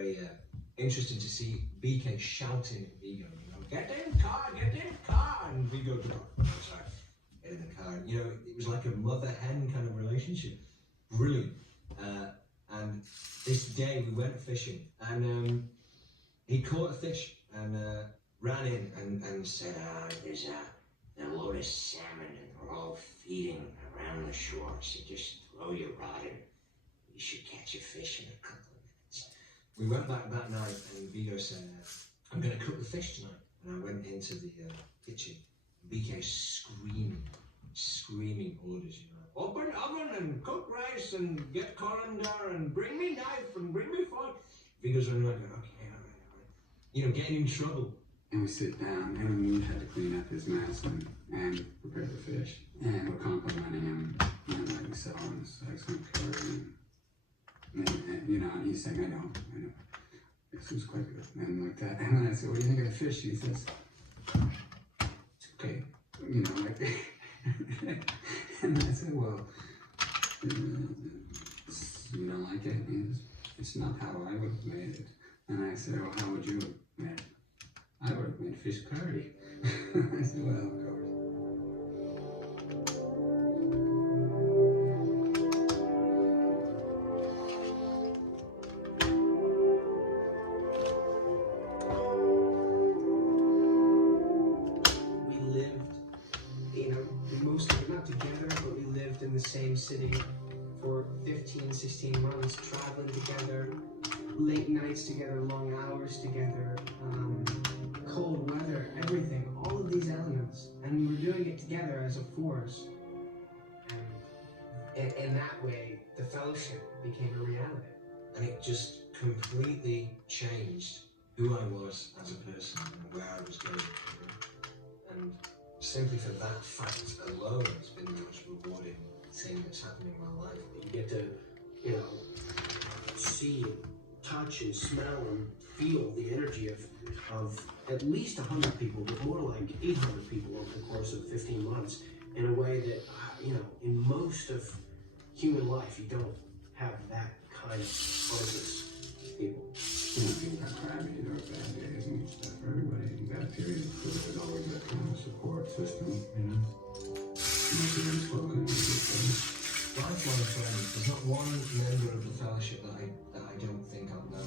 very interesting to see BK shouting at Vigo, you know, get in the car, and Vigo goes, oh, sorry, get in the car. You know, it was like a mother-hen kind of relationship. Brilliant. And this day we went fishing, and he caught a fish and ran in and said, there's a load of salmon and they're all feeding around the shore, so just throw your rod in. You should catch a fish in a couple of minutes. We went back that night and Vigo said, I'm going to cook the fish tonight. And I went into the kitchen. BK screaming orders, you know. Open oven and cook rice and get colander and bring me knife and bring me fork. Vigo's running around going, okay, all right. You know, getting in trouble. And we sit down, and we had to clean up his mess and prepare the fish. And we're complimenting him, you know, like we said on this excellent curry. And you know, and he's saying, I know. This was quite good. And like that. And then I said, what do you think of the fish? He says, it's okay. You know, like, and I said, well, you don't like it? He says, it's not how I would have made it. And I said, well, how would you have made it? I would have made fish curry. I said, well, of course. We lived, you know, mostly not together, but we lived in the same city for 15, 16 months, traveling together, late nights together, long hours together, cold weather, everything, all of these elements, and we were doing it together as a force. And in that way, the fellowship became a reality. And it just completely changed who I was as a person and where I was going. You know? And simply for that fact alone, it's been the most rewarding thing that's happened in my life. You get to, you know, see, touch, and smell and feel the energy of at least 100 people, but more like 800 people over the course of 15 months in a way that, you know, in most of human life, you don't have that kind of focus with people. You know, people got crabby or bad days and stuff for everybody. You got periods where there's always that kind of support system, you know. Most of them spoken. Lifelong friends. There's not one member of the fellowship that I don't think I'll know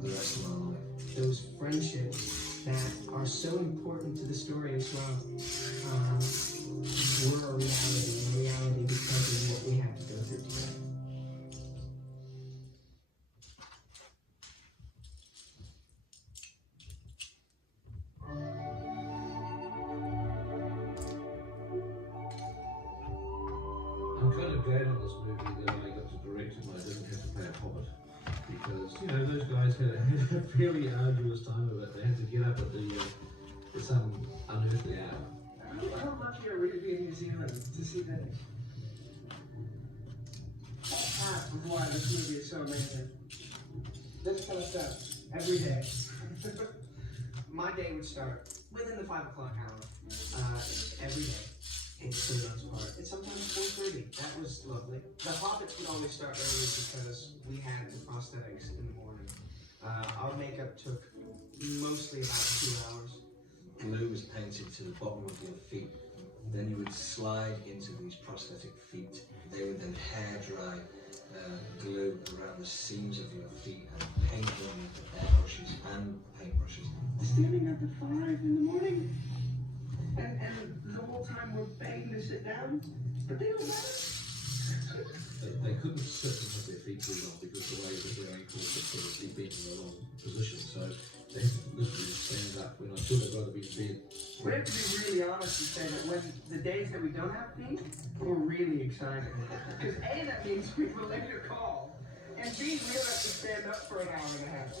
for the rest of my life. Those friendships that are so important to the story as well were a reality because of what we had to go through together. I'm kind of glad on this movie that I got to direct it and I didn't have to play a hobbit. Because, you know, those guys had a fairly arduous time of it. They had to get up at some unearthly hour. How lucky are we to be in New Zealand to see that? Half of why this movie is so amazing. This kind of stuff, every day. My day would start within the 5 o'clock hour, every day. For the most part. It's sometimes 4:30. That was lovely. The Hobbits would always start early because we had the prosthetics in the morning. Our makeup took mostly about 2 hours. Glue was painted to the bottom of your feet. Then you would slide into these prosthetic feet. They would then hair dry glue around the seams of your feet and paint them with airbrushes and paintbrushes. Standing up at 5 in the morning, and the whole time we're begging to sit down, but they don't let us. They couldn't sit and have their feet too long because the way that their ankles would sort of be bent in a long position. So they had to literally stand up when I thought I'd rather be in bed. We have to be really honest and say that when the days that we don't have feet, we're really excited. Because A, that means we will later call, and B, we don't have to stand up for an hour and a half.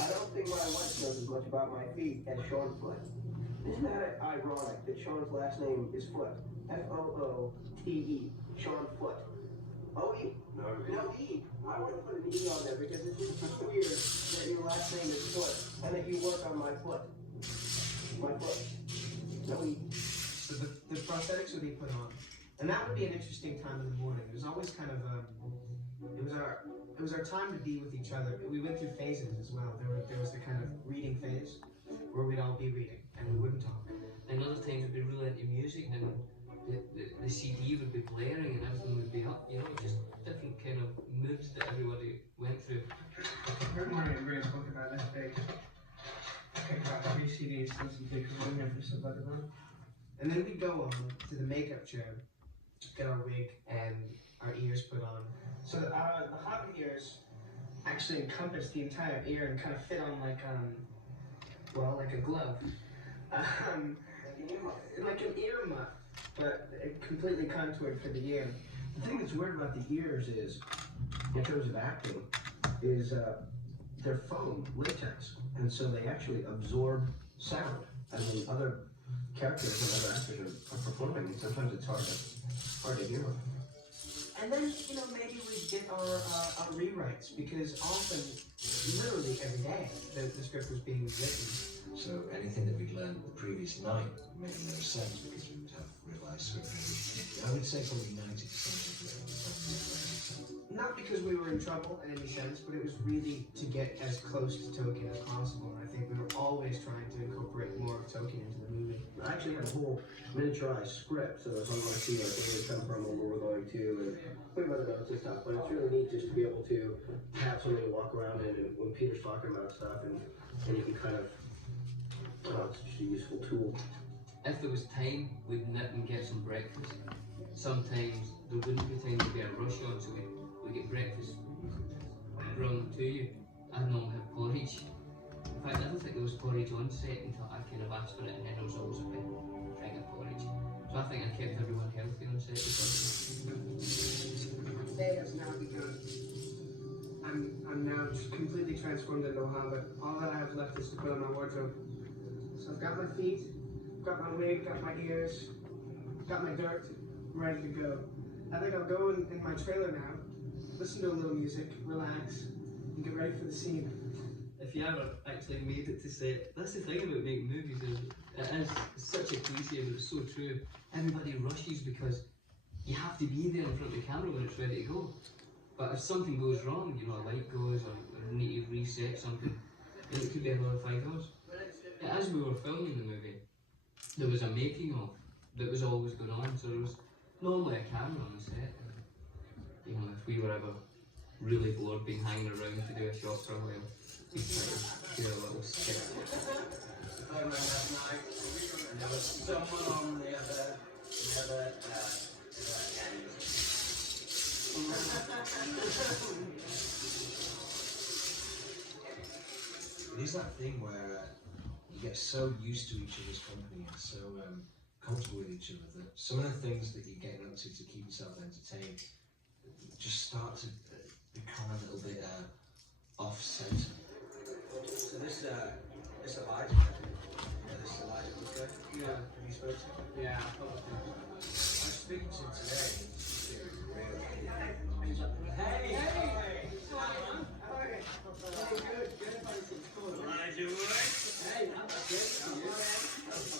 I don't think my wife knows as much about my feet as Sean Foot. Isn't that ironic that Sean's last name is Foot? F-O-O-T-E. Sean Foot. O-E? No, E. I would have put an E on there because it's just so weird that your last name is Foot and that you work on my foot. My foot. No E. So the prosthetics would be put on. And that would be an interesting time in the morning. It was always kind of, it was our it was our time to be with each other. We went through phases as well. There was the kind of reading phase where we'd all be reading and we wouldn't talk. And other times we'd be really into music and the CD would be blaring and everything would be up, you know, just different kind of moods that everybody went through. Good morning, I'm going to talk about this big. Pick about 3 CDs, listen to, because I'm going for somebody, man. And then we'd go on to the makeup chair, get our wig and our ears put on. So the hot ears actually encompass the entire ear and kind of fit on like like a glove. Like an ear muff, but completely contoured for the ear. The thing that's weird about the ears is, in terms of acting, is they're foam, latex, and so they actually absorb sound. And when other characters and other actors are performing, sometimes it's hard to hear them. And then, you know, maybe we'd get our rewrites, because often, literally every day, the script was being written. So anything that we'd learned the previous night made no sense because we would have realised script revision. I would say probably 90% of it was Not because we were in trouble in any sense, but it was really to get as close to Tolkien as possible. And I think we were always trying to incorporate more of Tolkien into the movie. I actually had a whole miniaturized script, so if I'm going to see like where we come from and where we're going to, and put other notes and stuff. But it's really neat just to be able to have somebody to walk around in, and when Peter's talking about stuff, and you can kind of, it's just a useful tool. If there was time, we'd nip and get some breakfast. Sometimes there wouldn't be time to be a rush on, so we'd get breakfast brought to you. I'd normally have porridge. In fact, I don't think there was porridge on set until I kind of asked for it, and then there was always a big thing of porridge. So I think I kept everyone healthy on set because Day has now begun. I'm now just completely transformed into a hobbit. All that I have left is to put on my wardrobe. So I've got my feet, got my wig, got my ears, got my dirt, I'm ready to go. I think I'll go in my trailer now, listen to a little music, relax, and get ready for the scene. if you ever actually made it to set, that's the thing about making movies, is it is such a cliche, but it's so true. Everybody rushes because you have to be there in front of the camera when it's ready to go. But if something goes wrong, you know, a light goes or you need to reset something, then it could be another 5 hours. As we were filming the movie, there was a making of that was always going on, so there was normally a camera on the set. You know, if we were ever really bored being hanging around to do a shot for a while, we'd try to do a little skit. There was someone on the other It is that thing where you get so used to each other's company and so comfortable with each other that some of the things that you're getting up to keep yourself entertained just start to become a little bit off centre. So this Elijah. This Elijah was good. Yeah. Have you spoken to him? Yeah. I was speaking to him today. Hey! Elijah Wood. Hey, I'm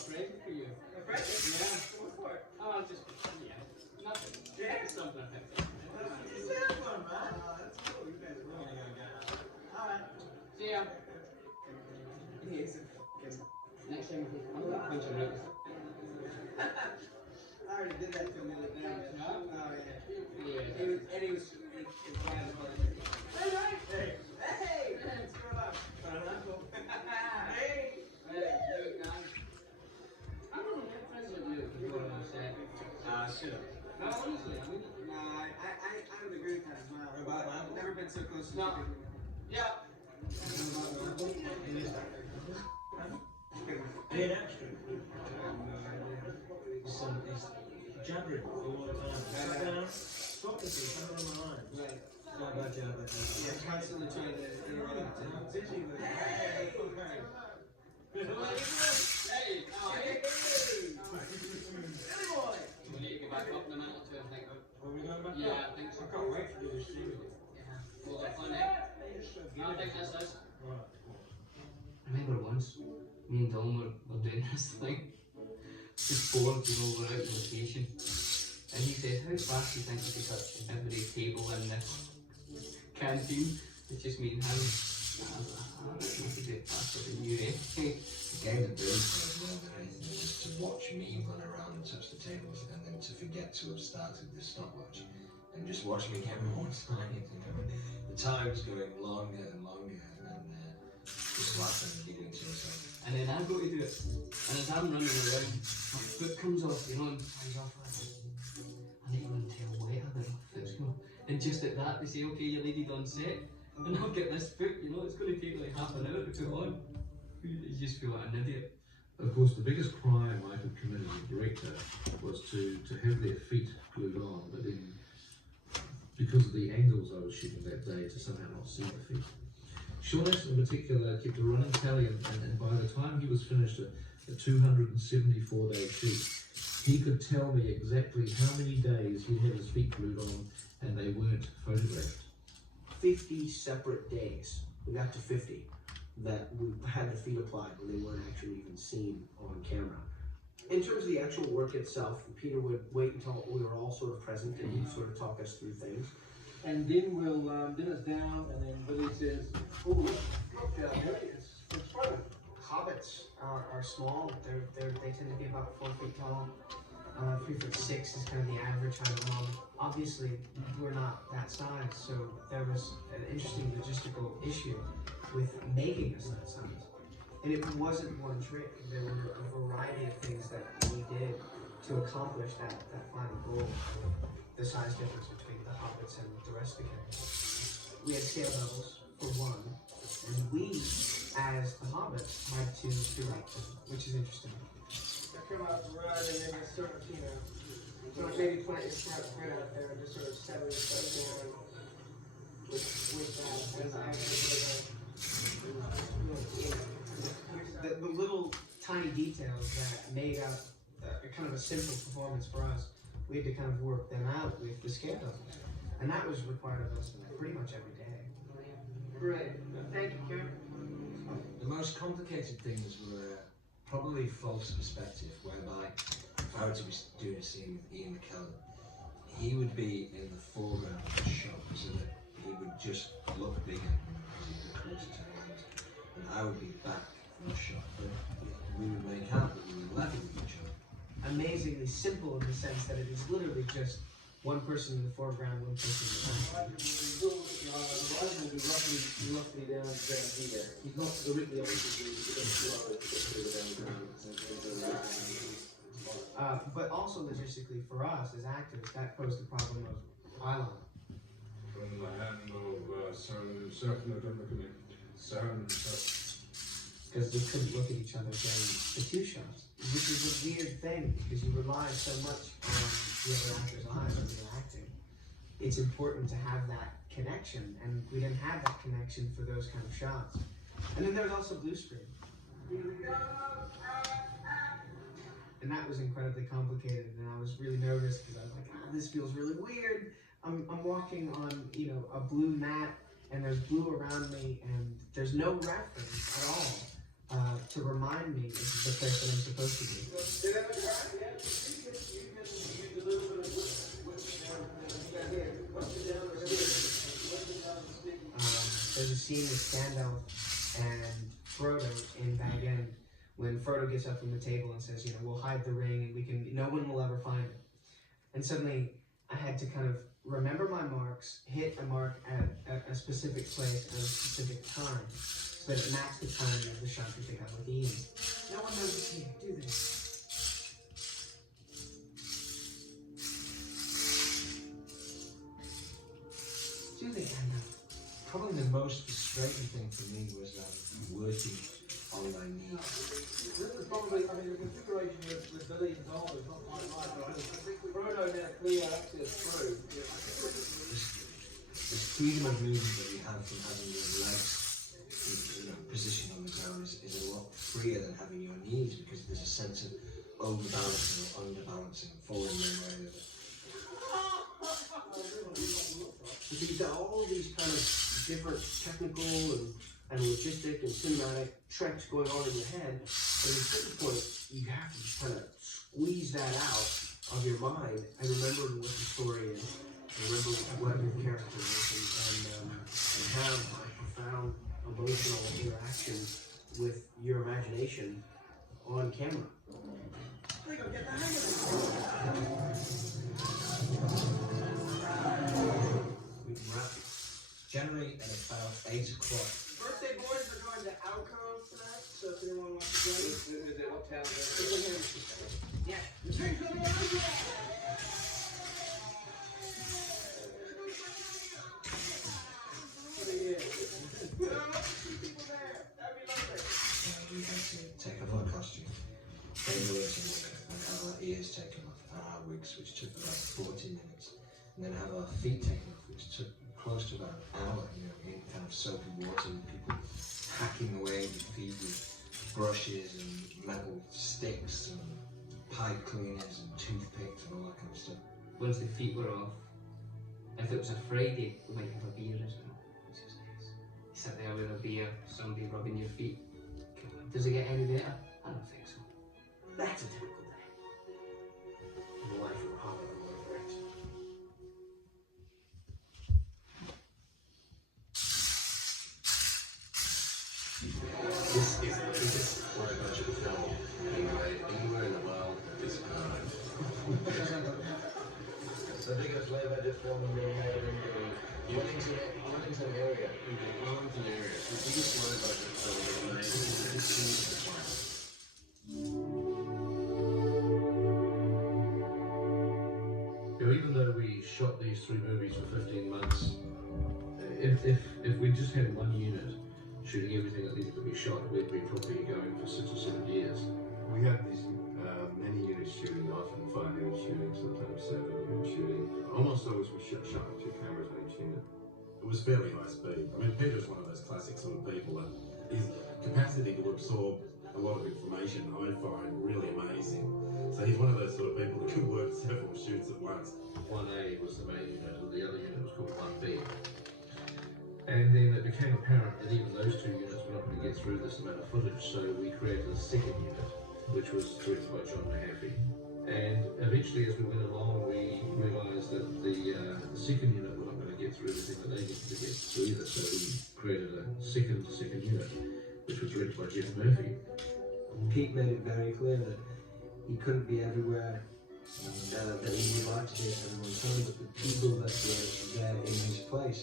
great for you. I'm praying for you. Yeah. What for? Oh, just, nothing. Yeah. Something. It's that one, man. Oh, that's cool. You guys are really young guys. Alright. See ya. He is a fucking. Next time, I'm going to punch him out. I already did that to him the other day. Yeah? Oh, yeah. Yeah. He was flying the button. Hey, hey, hey, what's going on? Hey, Hey, guys. I don't know what friends with you before on the set. shut up. No, honestly, I mean, Nah, I would agree with that as well. What about that? I've never been so close to No. you. yeah. Be an extra. He's jabbering all the time. Sit down, stop the thing, come on my line. Right. Jabba, jabba, jabba. Yeah, constantly trying to interrupt. I'm busy with it. Hey! Hey, oh, hey. Billy boy! We need to go back up in a minute or two, I think. Are we going back Yeah, up? I think so. I can't wait to do this scene with you. Yeah. Well, they're funny. No, I think this is. Right. I remember once, me and Dom were doing this thing, just bored, you know, we're out on location, and he said, how fast do you think you could touch every table in this canteen. It's just me and him. I don't know if he'd be faster than you, eh? The game that Billy played more than anything was just to watch me run around and touch the tables and then to forget to have started the stopwatch and just watch me get more tired, you know. The time's going longer and longer and just laughing and giggling to yourself. And then I go to do it. And as I'm running around, my foot comes off, you know, and flies off. I need to run tail weight, I don't know if it's going. And just at that, they say, okay, your lady's on set. And I'll get this foot, you know, it's going to take like half an hour to put on. You just feel like an idiot. Of course, the biggest crime I could commit as a director was to have their feet glued on, but then because of the angles I was shooting that day, to somehow not see the feet. Sean Astin in particular kept a running tally, and by the time he was finished a 274-day shoot, he could tell me exactly how many days he'd had his feet glued on and they weren't photographed. 50 separate days. We got to 50 that we had the feet applied when they weren't actually even seen on camera. In terms of the actual work itself, Peter would wait until we were all sort of present and he'd sort of talk us through things. And then dinner's down, and then Billy says, "Oh, look down there, it's fun." Hobbits are small. They tend to be about 4 feet tall. 3'6" is kind of the average height of them. Obviously, we're not that size, so there was an interesting logistical issue with making us that size. And it wasn't one trick. There were a variety of things that we did to accomplish that final goal. The size difference between the Hobbits and the rest of the characters. We had scale levels, for one, and we, as the Hobbits, had to direct them, which is interesting. I come out right and then just sort of, you know, sort of maybe plant your foot out there and just sort of settle yourself down with that. The little tiny details that made up kind of a simple performance for us, we had to kind of work them out with the scale levels. And that was required of us pretty much every day. Great. Thank you, Karen. The most complicated things were probably false perspective, whereby if I were to be doing a scene with Ian McKellen, he would be in the foreground of the shot so that he would just look bigger because he'd be closer to the lens. And I would be back from the shot, but we would make out that we were level with each other. Amazingly simple in the sense that it is literally just one person in the foreground, one person in the background. The rise will be roughly down here. He's not directly opposite But also logistically for us as actors, that posed the problem of eyeliner. From the hand of Søren himself, no, don't look at me. Søren himself. Because they couldn't look at each other during the two shots, which is a weird thing because you rely so much on the other actor's eyes when you're acting. It's important to have that connection, and we didn't have that connection for those kind of shots. And then there's also blue screen. And that was incredibly complicated, and I was really nervous because I was like, this feels really weird. I'm walking on, you know, a blue mat, and there's blue around me, and there's no reference at all to remind me this is the place that I'm supposed to be. There's a scene with Gandalf and Frodo in Bag End when Frodo gets up from the table and says, you know, we'll hide the ring and we can, no one will ever find it. And suddenly I had to kind of remember my marks, hit a mark at a specific place at a specific time, so that it matched the timing of the shot that they got with Ian. No one knows it's here, do this. Do they, Gandalf? Probably the most frustrating thing for me was working on my knees. This is probably, I mean, the configuration with Billy involved is not quite right, but I think Frodo now clear access through. This freedom of movement that you have from having your legs, you know, positioned on the ground is a lot freer than having your knees, because there's a sense of overbalancing or underbalancing, falling one way or the other. So you've got all these kind of different technical and logistic and cinematic tricks going on in your head, but at a certain point you have to just kind of squeeze that out of your mind and remember what the story is remember working with characters and have a profound emotional interaction with your imagination on camera. I think I'll get the hang of it. We wrap generally at about 8 o'clock. Birthday boys are going to Alcove tonight, so if anyone wants to join us, Is it what town? it's in here. Yeah. The drinks on the people there. That'd be lovely. We had to take off our costume, then we were to walk and have our ears taken off and our wigs, which took about 40 minutes, and then have our feet taken off, which took close to about an hour, you know, in kind of soapy water and people hacking away with feet with brushes and metal sticks and pipe cleaners and toothpicks and all that kind of stuff. Once the feet were off, if it was a Friday, we might have a beer as well, which is nice. You sit there with a beer, somebody rubbing your feet. God, does it get any better? I don't think so. That's a typical day in the life of a Hobbit and Lord of the Rings. This is the biggest low-budget film being made anywhere in the world at this time. The biggest low-budget film being made in the Wellington area. Wellington area. It's the biggest low-budget film being made in the history of the planet. You know, even though we shot these 3 movies for 15 months, if we just had one unit shooting everything that needed to be shot, we'd be probably going for 6 or 7 years. We had these many units shooting, often 5 units shooting, sometimes 7 units shooting. Almost always we shot with 2 cameras on each unit. It was fairly high speed. I mean, Peter's one of those classic sort of people that his capacity to absorb a lot of information I find really amazing. So he's one of those sort of people that could work several shoots at once. 1A was the main unit, and the other unit was called 1B. And then it became apparent that even those 2 units were not going to get through this amount of footage, so we created a second unit, which was directed by John Mahaffey. And eventually, as we went along, we realised that the second unit were not going to get through everything that they needed to get through either, so we created a second unit, which was directed by Jeff Murphy. Pete made it very clear that he couldn't be everywhere that he would like to be at everyone's home, but the people that were there in his place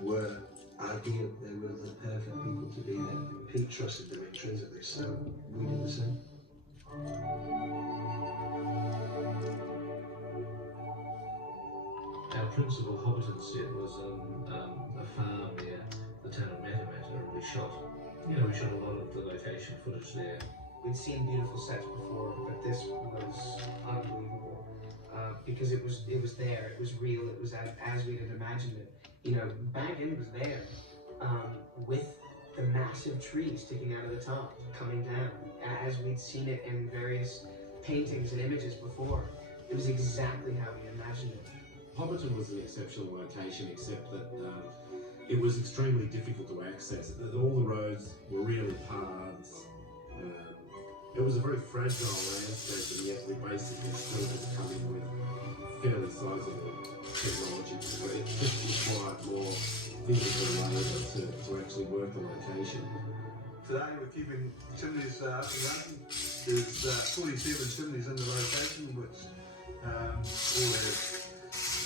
were ideal. They were the perfect people to be there. Pete trusted them intrinsically, so we did the same. Our principal Hobbiton set was a farm near the town of Matamata, and we shot a lot of the location footage there. We'd seen beautiful sets before, but this was unbelievable because it was there. It was real. It was as we had imagined it. You know, Bag-In was there with the massive tree sticking out of the top, coming down, as we'd seen it in various paintings and images before. It was exactly how we imagined it. Hobbiton was an exceptional location, except that it was extremely difficult to access. All the roads were really paths. It was a very fragile landscape, and yet we basically still had to come in with fairly sizable technology. So it just required more physical labour to actually work the location. Today we're keeping chimneys up and running. There's 47 chimneys in the location, which all have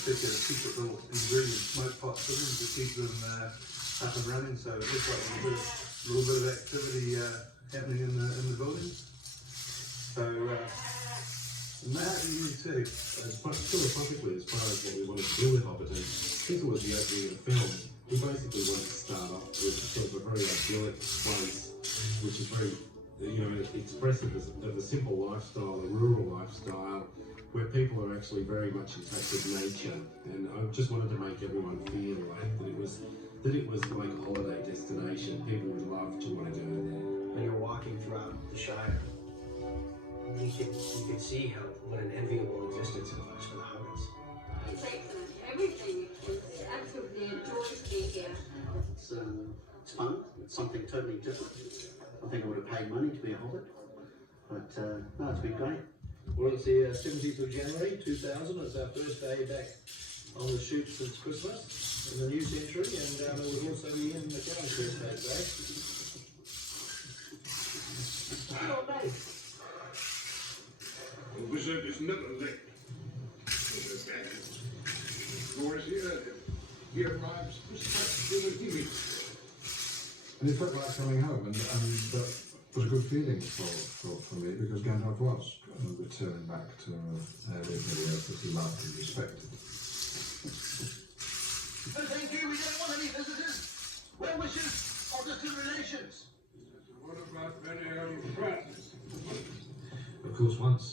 particular secret little ingredient smoke pots in them to keep them up and running. So it looks like there's a little bit of activity happening in the building. So Matt, you too. Philosophically, as far as what we wanted to do with Hobbiton, since it was the opening of the film, we basically wanted to start off with sort of a very idyllic place, which is very, expressive of a simple lifestyle, a rural lifestyle, where people are actually very much in touch with nature. And I just wanted to make everyone feel like that it was like a holiday destination. People would love to want to go there. When you're walking throughout the Shire, you could see what an enviable existence it was for the Hobbits. It's excellent. Everything is absolutely enjoys being here. It's fun. It's something totally different. I think I would have paid money to be a Hobbit, but no, it's been great. Well, it's the 17th of January 2000. It's our first day back on the shoot since Christmas in the new century, and it was also Ian McKellen's birthday today. Good old day. The wizard is never late. Nor is he early. He arrives precisely when he meets. And it felt like coming home, and that was a good feeling for me, because Gandalf was returning back to Middle-earth that he loved and respected. Thank you, we don't want any visitors. Well wishes or distant relations. What about very old friends? Of course, once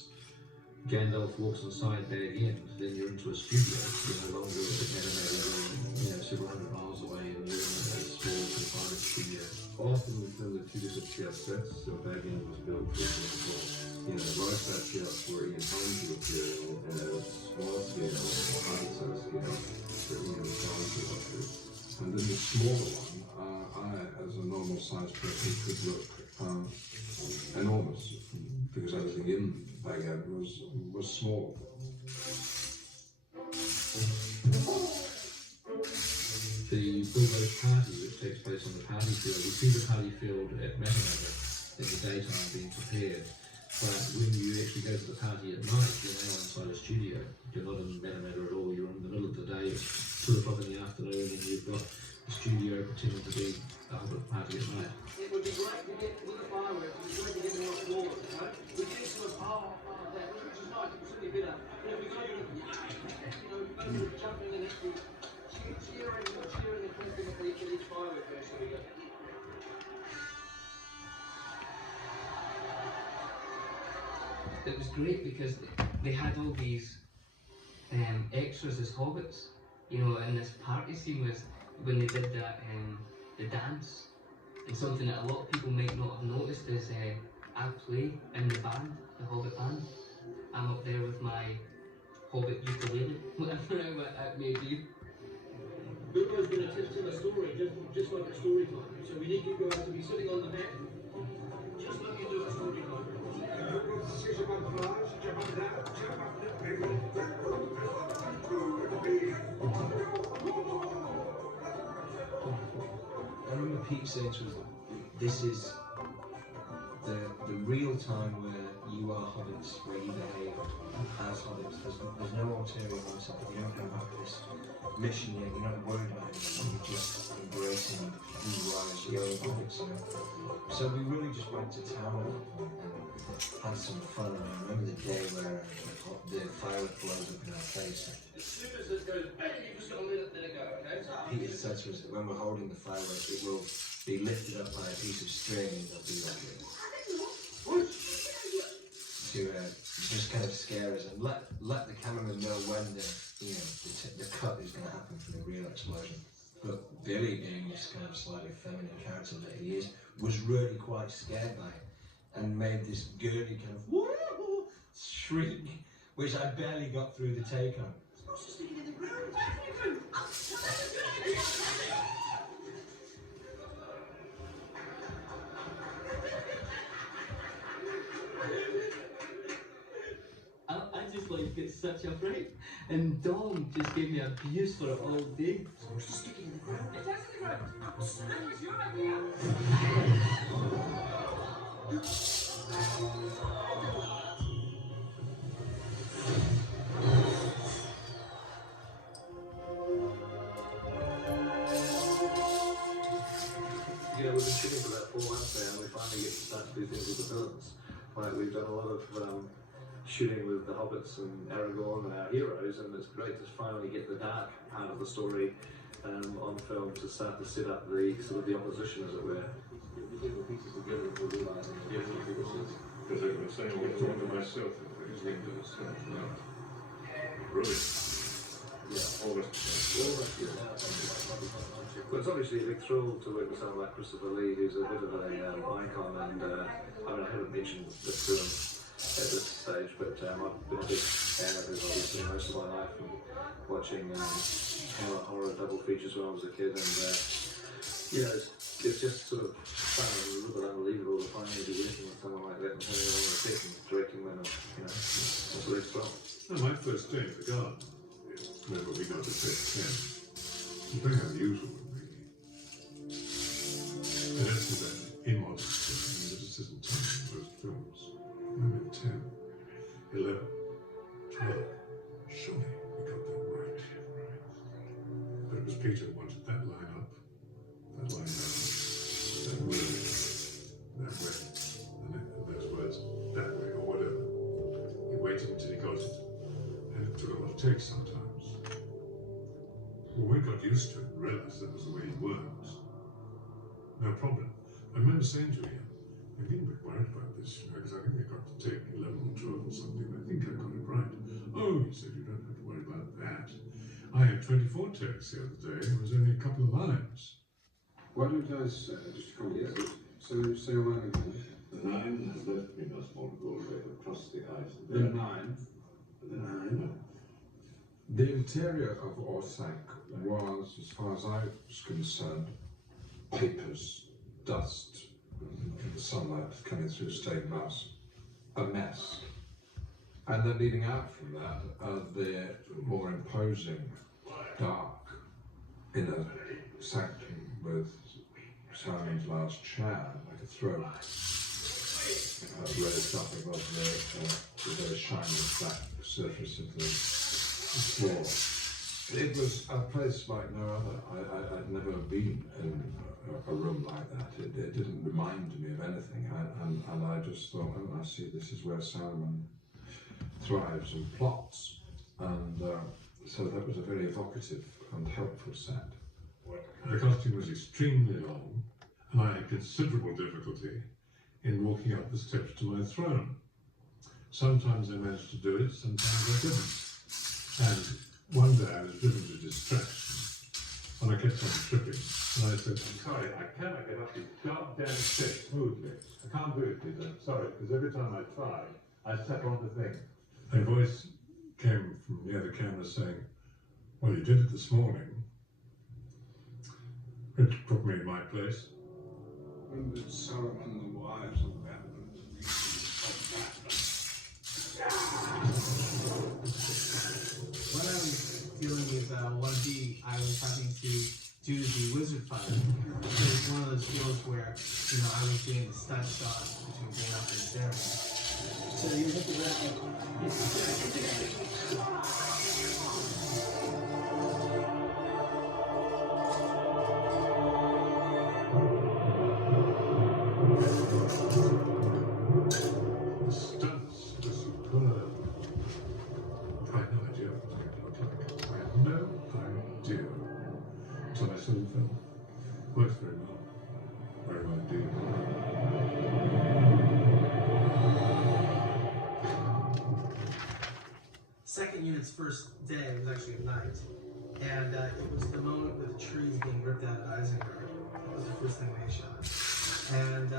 Gandalf walks inside that end, then you're into a studio. You're no longer at the animated, several hundred miles away, and you're in a small, confined studio. Often within the two different theatre sets, so Bag End was built for example, Rystad theatre where Ian Holmes would appear, and a small scale, high scale that Ian was trying to work with. And then the smaller one, I, as a normal sized person, could look enormous, because everything in Bag End was small. The Bilbo's party, which takes place on the party field, you see the party field at Matamata in the daytime being prepared, but when you actually go to the party at night, you're now inside a studio. You're not in Matamata at all, you're in the middle of the day, it's 2 o'clock in the afternoon, and you've got the studio pretending to be a Hobbit party at night. It would be great to get, with the fireworks, it would be great to get more forward, right? We get some of that, which is nice, it's really better. But if we go to the, jumping and actually cheering and clapping at each firework goes, so we go. It was great because they had all these extras as hobbits, and this party scene was when they did that the dance, and something that a lot of people might not have noticed is I play in the band, the Hobbit band. I'm up there with my Hobbit ukulele, whatever it may be. Bilbo's going to tell a story, just like a story time. So we need you guys to be sitting on the mat, just like you do a story time. I remember Pete saying to us, this is the real time where you are hobbits, where you behave as hobbits. There's no ulterior motive. You don't come back to this mission yet. You're not worried about anything. You're just embracing who you are as your own hobbits. So we really just went to town and had some fun. And I remember the day where the firework blows up in our face. As soon as it goes bang, you just got to let it go, okay? Peter said to us that when we're holding the firework, it will be lifted up by a piece of string and there'll be like to just kind of scare us and let the cameraman know when the cut is going to happen for the real explosion. But Billy, being this kind of slightly feminine character that he is, was really quite scared by it and made this girly kind of woo shriek, which I barely got through the take on. I just like get such a fright, and Dom just gave me abuse for it all day. Supposed to stick it in the ground. It's actually the ground. That was your idea. We've been shooting for about 4 months now, and we finally get to start to do things with the films. Like, we've done a lot of shooting with the Hobbits and Aragorn and our heroes, and it's great to finally get the dark part of the story on film to start to set up the sort of the opposition, as it were. Because I was saying, I was talking to myself, who's linked to this stuff now. Brilliant. Yeah, all Well, it's obviously a big thrill to work with someone like Christopher Lee, who's a bit of an icon, and I haven't mentioned this to him at this stage, but I've been a big fan of his obviously most of my life, and watching horror double features when I was a kid, and it's just sort of fun and a little bit unbelievable to finally be working with someone like that and having it on the set and directing them, it's really strong. No, my first day at the Garden remember we got to take 10. It's very unusual, really. And that's that immodesty. I mean, there just isn't time in most films. I mean, 10, 11, 12. Surely we got that right. But it was Peter who wanted that line up, that line down, that word, that way, and those words, that way, or whatever. He waited until he got it, and it took a lot of takes sometimes. Well, we got used to it and realized that was the way he worked. No problem. I remember saying to him, I think we're worried about this, because I think I got to take 11 or 12 or something. I think I got it right. Oh, he said, you don't have to worry about that. I had 24 takes the other day. It was only a couple of lines. Why don't you guys just comment? Say your line again. The 9 has left me no small gold ray across the ice. The 9. The 9. The interior of Orsak was, as far as I was concerned, papers, dust, the sunlight coming through stained glass, a mess. And then leading out from that, the more imposing, dark inner sanctum with Simon's last chair, like a throne, raised up above the very shiny black surface of the floor. It was a place like no other. I'd never been in a room like that. It didn't remind me of anything. And I just thought, oh, I see, this is where Salomon thrives and plots. And so that was a very evocative and helpful set. The costume was extremely long, and I had considerable difficulty in walking up the steps to my throne. Sometimes I managed to do it, sometimes I didn't. And one day I was driven to distraction, and I kept on tripping. And I said, I'm sorry, I cannot get up these goddamn steps smoothly. I can't do it, Peter. I'm sorry, because every time I try, I step on the thing. A voice came from near the camera saying, well, you did it this morning. It put me in my place. When did Solomon the wise abandon the reasons of that? When I was dealing with 1D, I was having to do the wizard fight. It was one of those deals where, I was doing the stunt shot between going up and Sarah. So you hit the Works very well. Very well indeed. Second unit's first day was actually at night, and it was the moment with the trees being ripped out at Isengard. That was the first thing they shot. And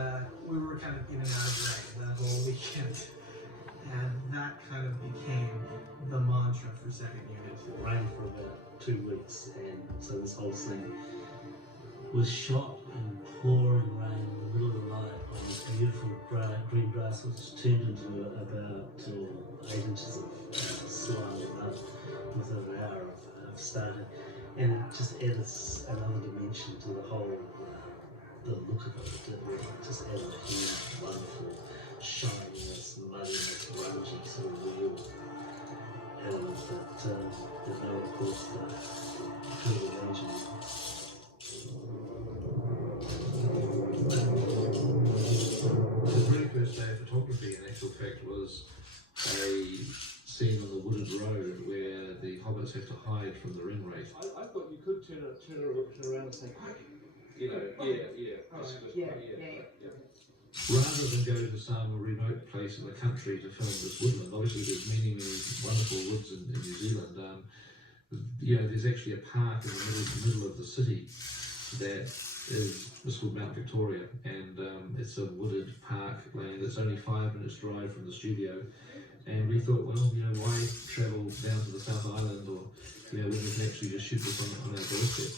we were kind of in and out of rain that whole weekend. And that kind of became the mantra for second unit. It rained for about 2 weeks, and so this whole scene was shot in pouring rain in the middle of the night on this beautiful green grass, which turned into about 8 inches of slime within an hour of starting, and it just adds another dimension to the whole, the look of it. It just added a huge, wonderful shininess, muddiness, grungy sort of real element that no one, of course, could imagine. The very first day of photography, in actual fact, was a scene on the wooded road where the hobbits have to hide from the ring wraith. I thought you could turn around and say, quick. Rather than go to some remote place in the country to film this woodland, obviously there's many wonderful woods in New Zealand. There's actually a park in the middle of the city that is called Mount Victoria, and it's a wooded park land. It's only 5 minutes drive from the studio, and we thought, well, why travel down to the South Island, or when we can actually just shoot this on our doorstep.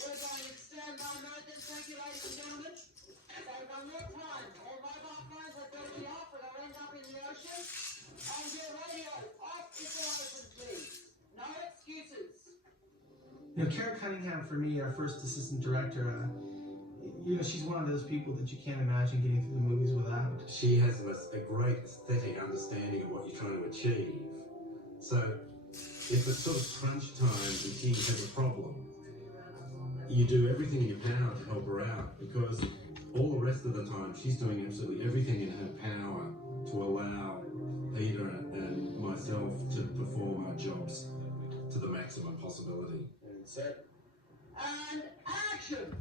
We're going to stand by emergency, thank you, ladies and gentlemen. So one more time, all mobile phones are going to be off, or they'll end up in the ocean. And your radio off if they're open, please. No excuses. You know, Karen Cunningham, for me, our first assistant director, you know, she's one of those people that you can't imagine getting through the movies without. She has a great aesthetic understanding of what you're trying to achieve. So if it's sort of crunch time and she has a problem, you do everything in your power to help her out, because all the rest of the time she's doing absolutely everything in her power to allow Peter and myself to perform our jobs to the maximum possibility. And set. And action!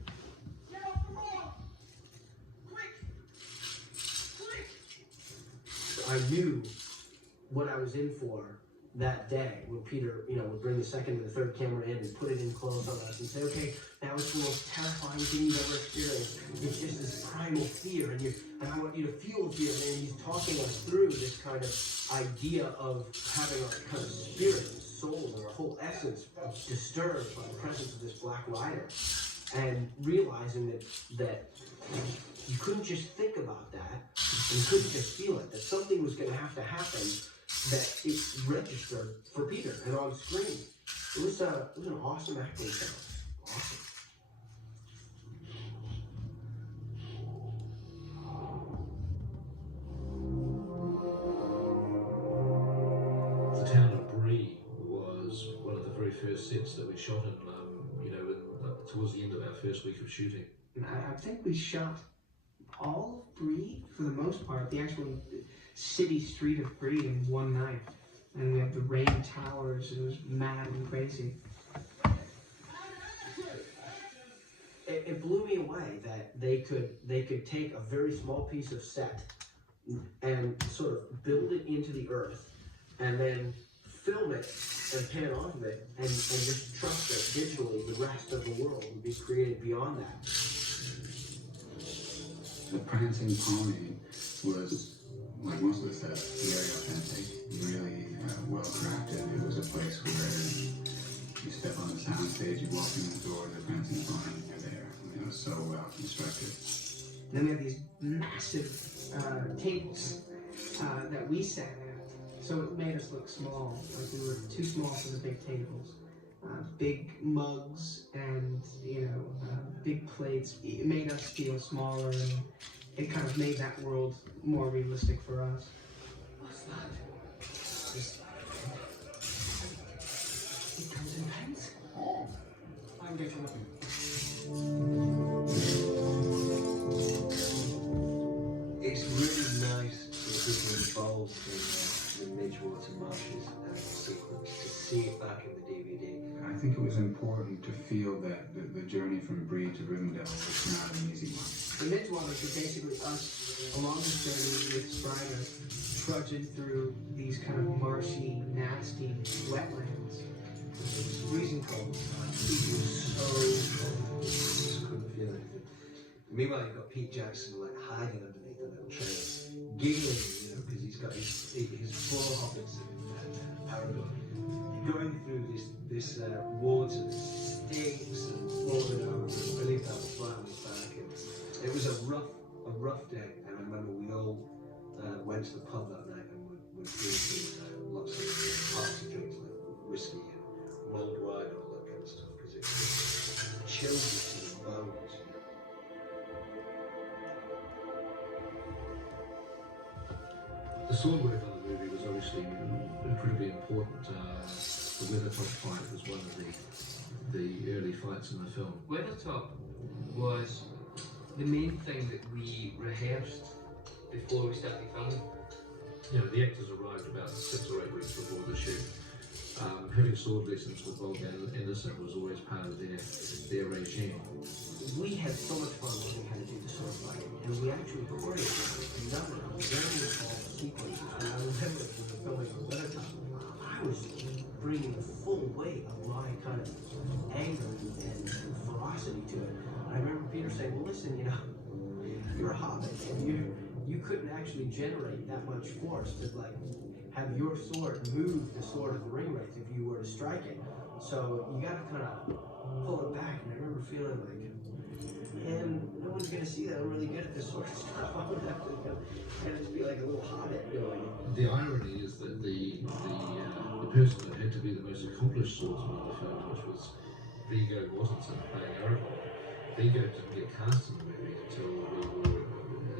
Get off the floor! Quick! Quick! I knew what I was in for that day when Peter, you know, would bring the second and the third camera in and put it in close on us and say, okay, now it's the most terrifying thing you've ever experienced. It's just this primal fear, and I want you to feel the fear. And he's talking us through this kind of idea of having our kind of spirit and soul and our whole essence disturbed by the presence of this Black Rider, and realizing that you couldn't just think about that, and you couldn't just feel it, that something was going to have to happen, that it registered for Peter and on screen. It was an awesome acting challenge. Awesome. The town of Bree was one of the very first sets that we shot in, towards the end of our first week of shooting. I think we shot all of Bree, for the most part, the actual city street of Bree in one night. And we had the rain towers, it was mad and crazy. It blew me away that they could take a very small piece of set and sort of build it into the earth, and then film it and pan off of it, and just trust that digitally the rest of the world would be created beyond that. The Prancing Pony was, like most of the sets, very authentic, really well crafted. It was a place where you step on the sound stage, you walk in the door of the Prancing Pony, and you're there. It was so well constructed. Then we had these massive tables that we sat at. So it made us look small, like we were too small for the big tables. Big mugs and, big plates. It made us feel smaller, and it kind of made that world more realistic for us. What's that? It comes in pens? I'm getting up. It's really nice for people involved in the Midgewater Marshes sequence to see it back in the DVD. I think it was important to feel that the journey from Bree to Rivendell was not an easy one. The Midgewaters were basically us along this journey with Strider, trudging through these kind of marshy, nasty wetlands. It was freezing cold. It was so cold. Just couldn't feel anything. Meanwhile, you've got Pete Jackson like hiding underneath the little trailer, giggling, because he's got his four hobbits and Aragorn going through this water that stinks and falling over. And Billy fell flat on his back, and it was a rough day. And I remember we all went to the pub that night and were drinking lots of party drinks like whiskey and mulled wine and all that kind of stuff, because it chilled you to the bones. The sword work on the movie was obviously incredibly important. The Weathertop fight was one of the early fights in the film. Weathertop was the main thing that we rehearsed before we started filming. The actors arrived about 6 or 8 weeks before the shoot. Having sword lessons with Bob Anderson was always part of their regime. We had so much fun learning how to do the sword fighting, and we actually choreographed a number of very involved sequences. And I remember when we were filming for Weathertop, I was bringing the full weight of my kind of anger and ferocity to it. I remember Peter saying, well, listen, you're a hobbit, and you couldn't actually generate that much force to have your sword move the sword of the ring wraith if you were to strike it. So you got to kind of pull it back. And I remember feeling like, man, no one's gonna see that I'm really good at this sort of stuff. I would have to kind of just be like a little hobbit doing it. The irony is that the person that had to be the most accomplished swordsman in the film, which was Viggo Mortensen playing Aragorn. Viggo didn't get cast in the movie until we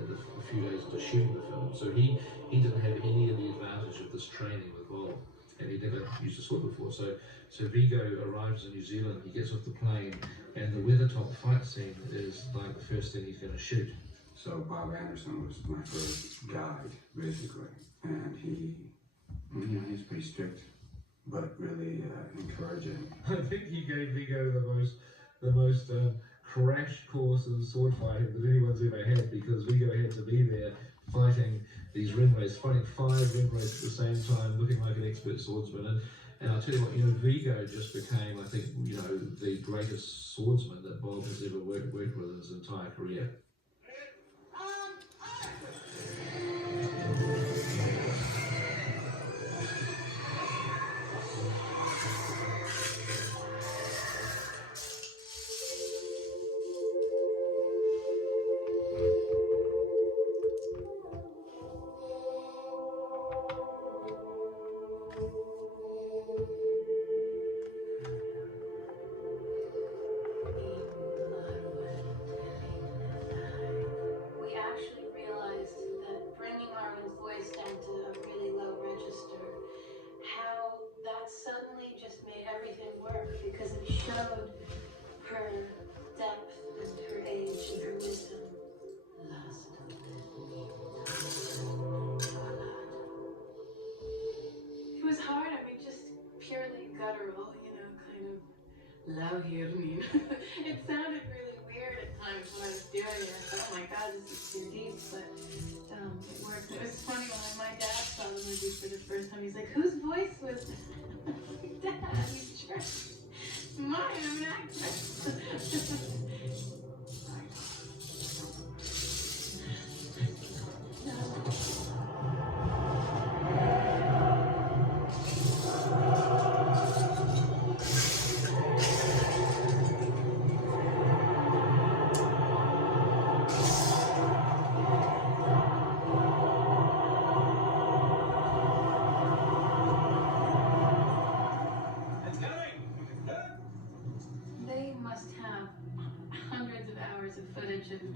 were a few days into shooting the film, so he didn't have any of the advantage of this training with Bob, and he never used a sword before. So Viggo arrives in New Zealand, he gets off the plane, and the Weathertop fight scene is like the first thing he's going to shoot. So Bob Anderson was my first guide, basically, and he's pretty strict, but really encouraging. I think he gave Viggo the most crash course in sword fighting that anyone's ever had, because Viggo had to be there fighting these ringwraiths, fighting 5 ringwraiths at the same time, looking like an expert swordsman. And I'll tell you what, Viggo just became, I think, the greatest swordsman that Bob has ever worked with in his entire career. It sounded really weird at times when I was doing it. I thought, oh my god, this is too deep, but it worked. It was funny when my dad saw the movie for the first time. He's like, whose voice was that? I'm like, Dad, you tricked. Mine, I'm an actress.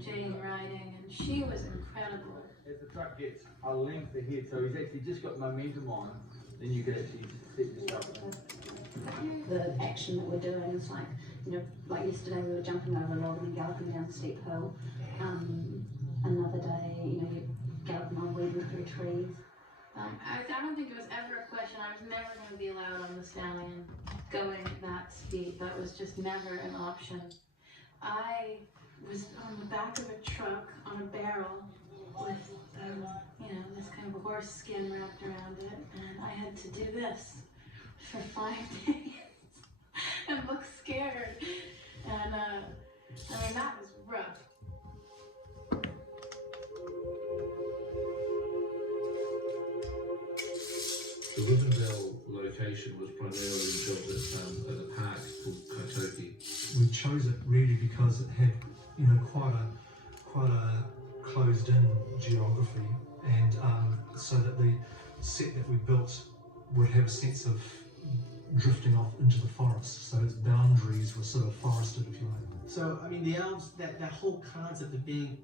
Jane riding, and she was incredible. If the truck gets a length ahead, so he's actually just got momentum on, then you can actually set yourself in. The action that we're doing is like, like yesterday we were jumping over a log and galloping down a steep hill. Another day, you're galloping on weaving through trees. I don't think it was ever a question. I was never going to be allowed on the stallion going at that speed. That was just never an option. I was on the back of a truck on a barrel with, this kind of horse skin wrapped around it, and I had to do this for 5 days and look scared. And that was rough. The Rivendell location was primarily built at a park called Kaitoki. We chose it really because it had, quite a closed-in geography, and so that the set that we built would have a sense of drifting off into the forest. So its boundaries were sort of forested, if you like. So, the elves, that whole concept of being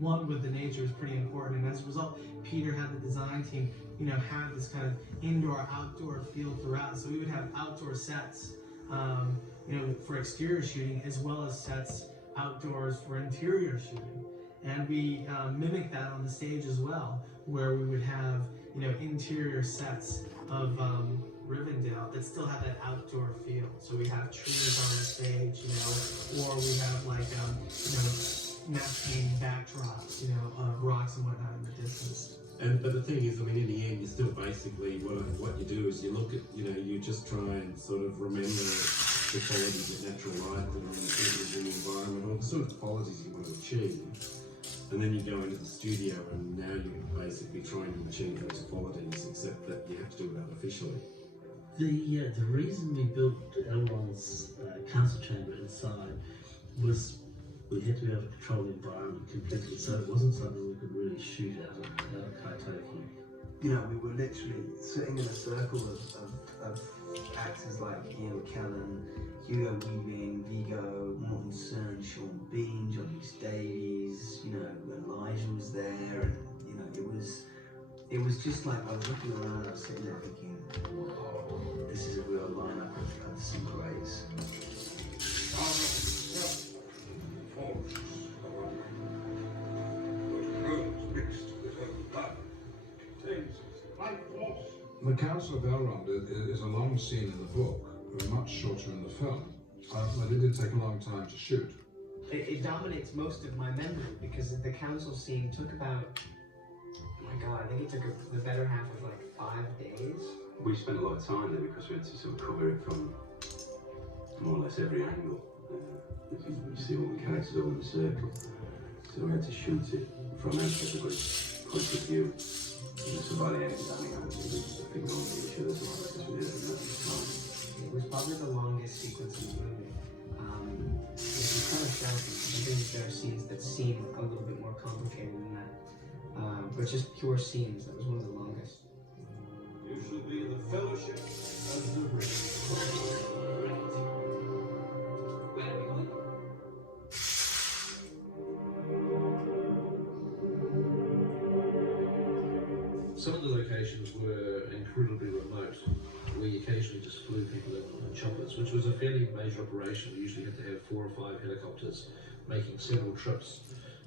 one with the nature is pretty important, and as a result, Peter had the design team, have this kind of indoor-outdoor feel throughout. So we would have outdoor sets, for exterior shooting, as well as sets outdoors for interior shooting. And we mimic that on the stage as well, where we would have, interior sets of Rivendell that still have that outdoor feel. So we have trees on the stage, or we have like, napkin backdrops, of rocks and whatnot in the distance. But the thing is, in the end, you still basically, what you do is you look at, you just try and sort of remember the qualities of natural light that are in the environment, or the sort of qualities you want to achieve. And then you go into the studio, and now you're basically trying to achieve those qualities, except that you have to do it artificially. The reason we built Elrond's council chamber inside was we had to be able to control the environment completely, so it wasn't something we could really shoot out of Kaitoki. We were literally sitting in a circle of actors like Ian McKellen, Hugo Weaving, Vigo, Mortensen, Sean Bean, Johnny Davies, you know, Elijah was there, and you know, it was just like I was looking around, I was sitting there thinking, wow, this is a real lineup of some greats. The Council of Elrond is a long scene in the book, much shorter in the film. But it did take a long time to shoot. It dominates most of my memory because the council scene took about, oh my god, I think it took the better half of like 5 days. We spent a lot of time there because we had to sort of cover it from more or less every angle. You see all the characters all in a circle. So we had to shoot it from everybody's point of view. So by the end, I think I was thinking on each other's lives because we did it at the time. It was probably the longest sequence in the movie. It's kind of shocking. I think there are scenes that seem a little bit more complicated than that. But just pure scenes, that was one of the longest. You shall be the Fellowship of the Ring. Where are we going? Some of the locations were incredibly remote. We occasionally just flew people in choppers, which was a fairly major operation. We usually had to have 4 or 5 helicopters making several trips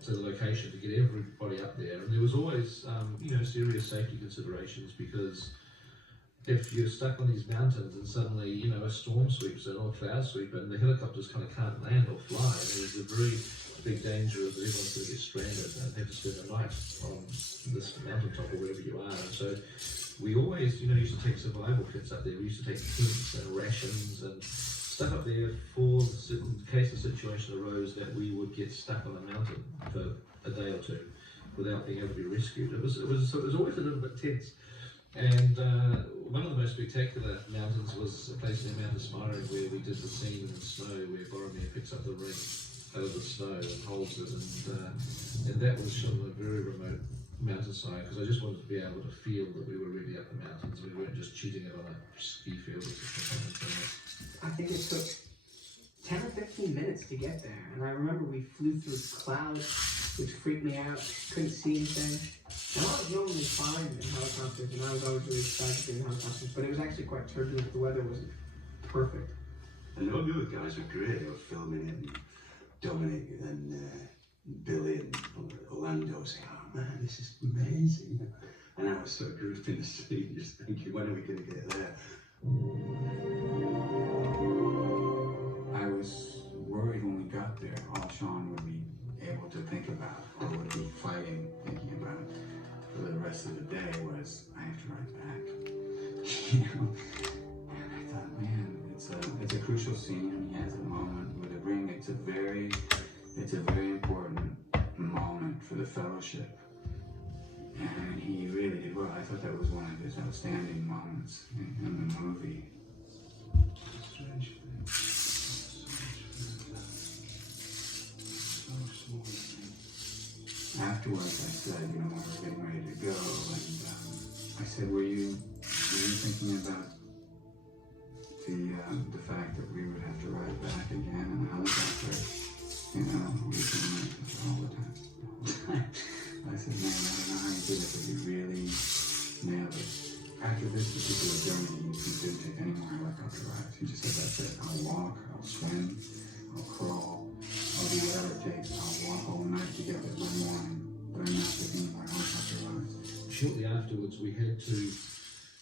to the location to get everybody up there. And there was always, you know, serious safety considerations, because if you're stuck on these mountains and suddenly, you know, a storm sweeps in or a cloud sweep in, the helicopters kind of can't land or fly. And there's a very big danger that everyone's going to get stranded and have to spend the night on this mountaintop or wherever you are. And so we always, you know, used to take survival kits up there. We used to take tents and rations and stuff up there for in case the situation arose that we would get stuck on a mountain for a day or two without being able to be rescued. It was always a little bit tense. And one of the most spectacular mountains was a place near Mount Asmari where we did the scene in the snow where Boromir picks up the ring out of the snow and holds it, and that was shot on a very remote mountainside, because I just wanted to be able to feel that we were really up the mountains. We weren't just cheating it on a ski field or something. I think it took 10 or 15 minutes to get there, and I remember we flew through clouds, which freaked me out. Couldn't see anything. And I was normally fine in helicopters, and I was always really excited to be in helicopters, but it was actually quite turbulent. The weather wasn't perfect. And all the other guys were great. They were filming it, and Dominic and Billy and Orlando saying, "Oh man, this is amazing." And I was sort of gripping the scene, just thinking, when are we going to get there? I was worried when we got there, all Sean would be able to think about, or would be thinking about for the rest of the day was, I have to write back. You know? And I thought, man, it's a crucial scene, and he has a moment with the ring. It's a very important moment for the Fellowship. And he really did well. I thought that was one of his outstanding moments in the movie. Afterwards, I said, you know, when we were getting ready to go, and I said, were you thinking about the fact that we would have to ride back again in the helicopter? You know, we can make this all the time. I said, man, I don't know how you did it, but you really nailed it. After this particular journey, you couldn't take any more helicopter rides. He just said, that's it. I'll walk, I'll swim, I'll crawl, I'll do whatever it takes. I'll walk all night to get there by morning, but I'm not taking any more helicopter rides. Shortly afterwards, we had to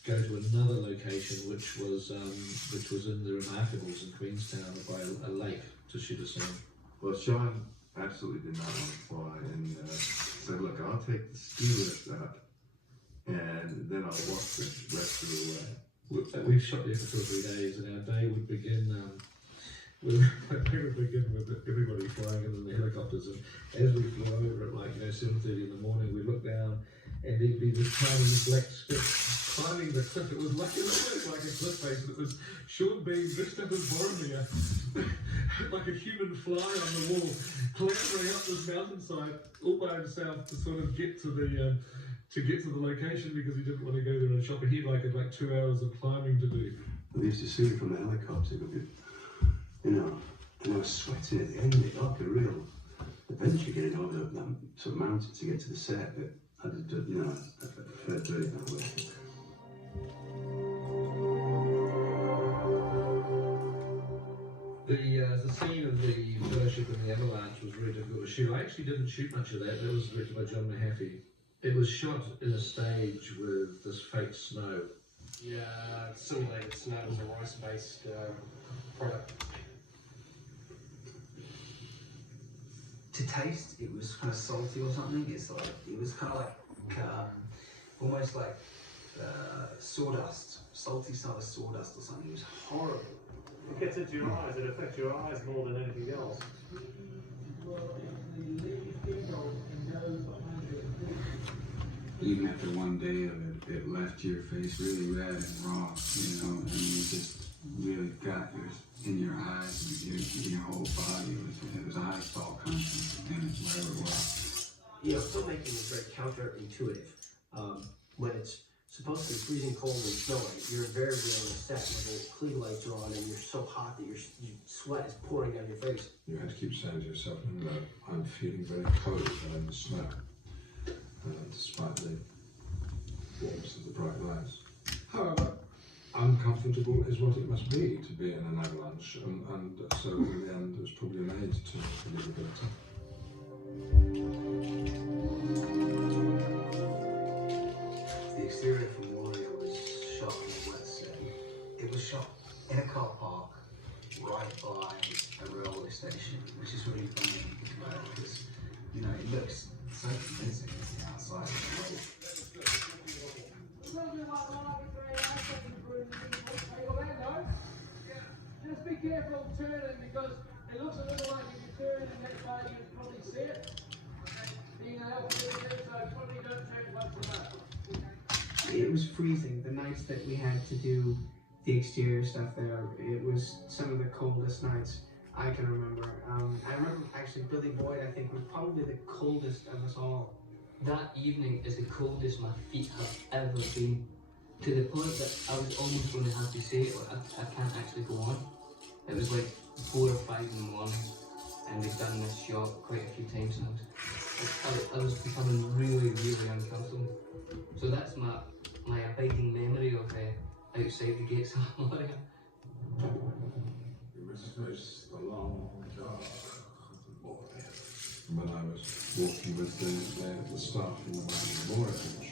go to another location, which was in the Remarkables in Queenstown by a lake to shoot a scene. Well, Sean absolutely did not want to fly, and said, look, I'll take the ski lift up, and then I'll walk the rest of the way. We shot there for 2 or 3 days, and our day would begin with everybody flying in the helicopters, and as we flew over at 7:30 in the morning, we looked down, and there'd be this tiny black speck climbing the cliff. It was like a cliff face, and it was Sean Bean dressed up as Boromir, like a human fly on the wall, clambering up this mountainside all by himself to sort of get to the location, because he didn't want to go there and chopper. He had 2 hours of climbing to do. They used to see it from the helicopter. It would be you know, and I was sweating at the end of it, like a real adventure getting over that sort of mountain to get to the set, but I did, you know, I prefer doing it that way. The scene of the Fellowship and the Avalanche was very difficult to shoot. I actually didn't shoot much of that. That was directed by John Mahaffey. It was shot in a stage with this fake snow. Yeah, simulated snow was a rice-based product. To taste, it was kind of salty or something. It was kind of like almost like sawdust, salty sort of sawdust or something. It was horrible. It gets into your eyes, it affects your eyes more than anything else. Even after one day of it, it left your face really red and raw, you know, and you just really got in your eyes and your whole body. It was eyeball content in it, wherever it was. You know, filmmaking is very counterintuitive. When it's supposed to be freezing cold and snowing, you're invariably on a set where the clean lights are on and you're so hot that your sweat is pouring down your face. You had to keep saying to yourself, no, I'm feeling very cold and in the snow, despite the warmth of the bright lights. However, uncomfortable is what it must be to be in an avalanche, and so in the end it was probably made to live a bit tough. The exterior from Warrior was shot on a wet set. It was shot in a car park right by a railway station, which is really funny when you think about it, because, you know, it looks so convincing from the outside. Just be careful turning, because it looks a little like if you turn in that way you'd probably see it. Being an alphabet, so probably don't turn much of that. It was freezing the nights that we had to do the exterior stuff there. It was some of the coldest nights I can remember. I remember actually Billy Boyd, I think, was probably the coldest of us all. That evening is the coldest my feet have ever been. To the point that I was almost going to have to say, I can't actually go on. It was like 4 or 5 in the morning, and we'd done this shot quite a few times, and I was becoming really, really uncomfortable. So that's my abiding memory of outside the gates of Warrior. You must face the long dark Warrior. When I was walking with the staff in the Mining Memorial Bench,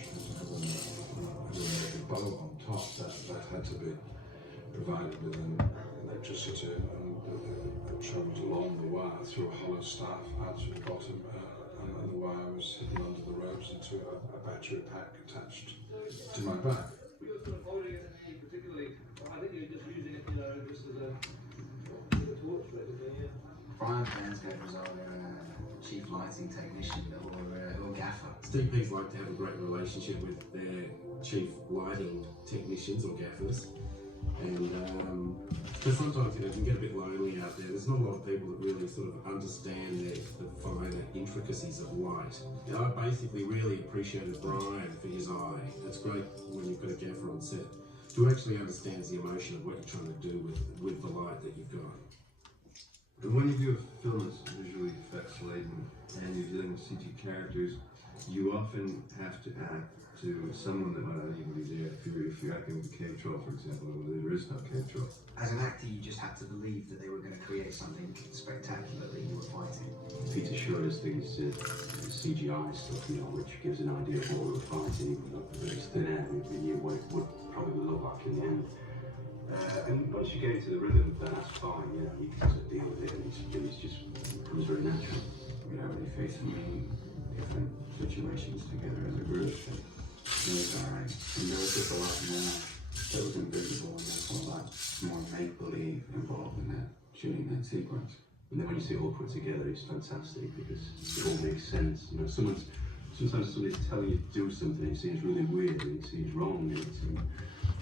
a bow on top that had to be provided with electricity, and it travelled along the wire through a hollow staff out to the bottom, and the wire was hidden under the ropes into a battery pack attached to my back. You're sort of holding it in particularly, I think you're just using it, you know, just as a torch, really, yeah. Brian Fansgate was our chief lighting technician or gaffer. DPs like to have a great relationship with their chief lighting technicians or gaffers, and because sometimes, you know, it can get a bit lonely out there. There's not a lot of people that really sort of understand the finer intricacies of light. And I basically really appreciated Brian for his eye. It's great when you've got a gaffer on set who actually understands the emotion of what you're trying to do with the light that you've got. And when you do a film that's visually effects laden and you're dealing with CG characters, you often have to act to someone that might not anybody there. If you're acting with a cave troll, for example, there is no cave troll. As an actor, you just had to believe that they were going to create something spectacular that you were fighting. Peter showed us these CGI stuff, you know, which gives an idea of what we were fighting, even though it's thin air, we knew what it would probably look like in the end. And once you get into the rhythm of that, that's fine, you know, you can sort of deal with it, and it just becomes very natural, you know, when you face so many different situations together as a group. And it was alright. And there was just a lot more that was invisible, and there's a lot more make-believe involved in that, shooting that sequence. And then when you see it all put together, it's fantastic, because it all makes sense. You know, sometimes somebody's telling you to do something, and it seems really weird, and it seems wrong, and it seems,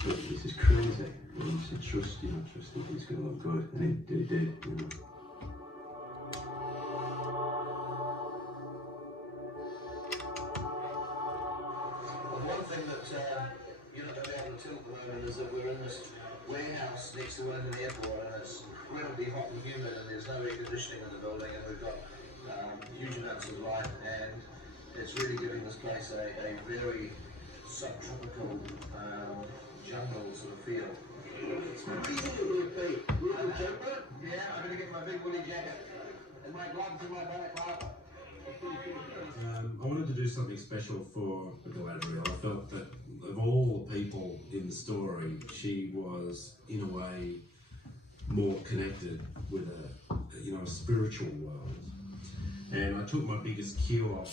but this is crazy. And you said, trust thinking it's going to look good, and it did, you know. One thing that you're not going to be able to tell at the moment is that we're in this warehouse next to Wellington Airport, and it's incredibly hot and humid, and there's no air conditioning in the building, and we've got huge amounts of light, and it's really giving this place a very subtropical jungle sort of feel. It's freezing here, Pete. You have a jumper? Yeah, I'm going to get my big woolly jacket and my gloves and my balaclava. I wanted to do something special for Galadriel. I felt that of all the people in the story, she was, in a way, more connected with a spiritual world. And I took my biggest cue off